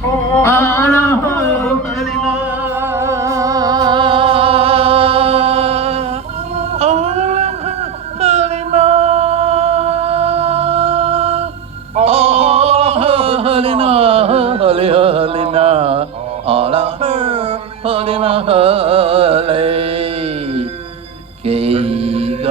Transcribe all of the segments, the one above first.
阿拉赫里那，阿拉赫里那，阿拉赫里那，赫里赫里那，阿拉赫里那赫里，给个。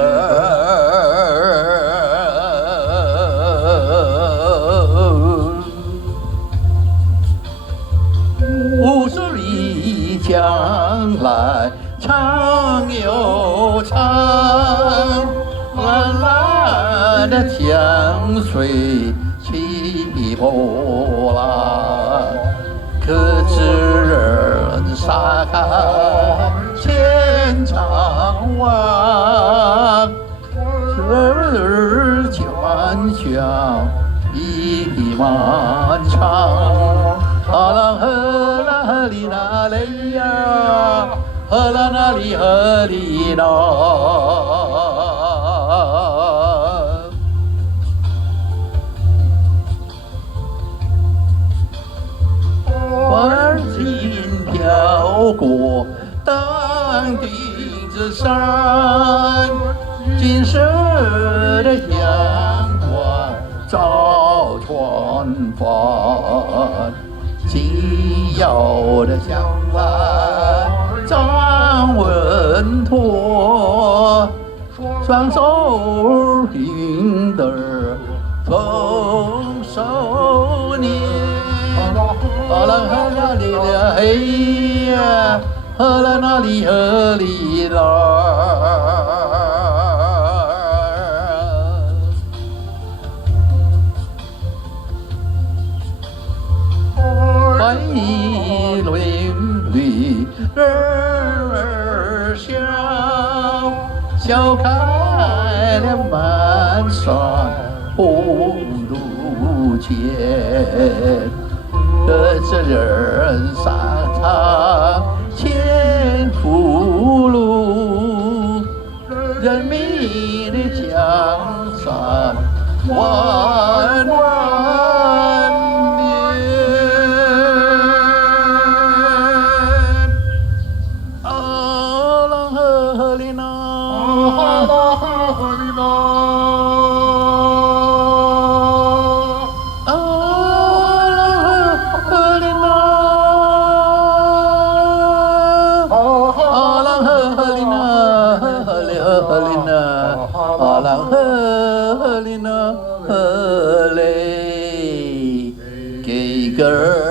50里将来长又长，蓝蓝的江水起波浪，可知人山千丈望，日渐将已漫长。阿拉赫拉里那嘞呀，赫拉那里赫里那。风轻飘过丹顶之山，金色的阳光照船帆。紧咬的江岸张稳妥，双手引得丰收年。阿拉哈那里了嘿呀，阿拉那里呵里啦。白衣纶缕人儿笑，笑开了满山红如剑。可是人山长千古路，人民的江山万万年。阿拉赫里那，阿拉赫里那，阿拉赫里那，阿拉赫里那，赫里赫里那，阿拉赫里那，赫里给个儿。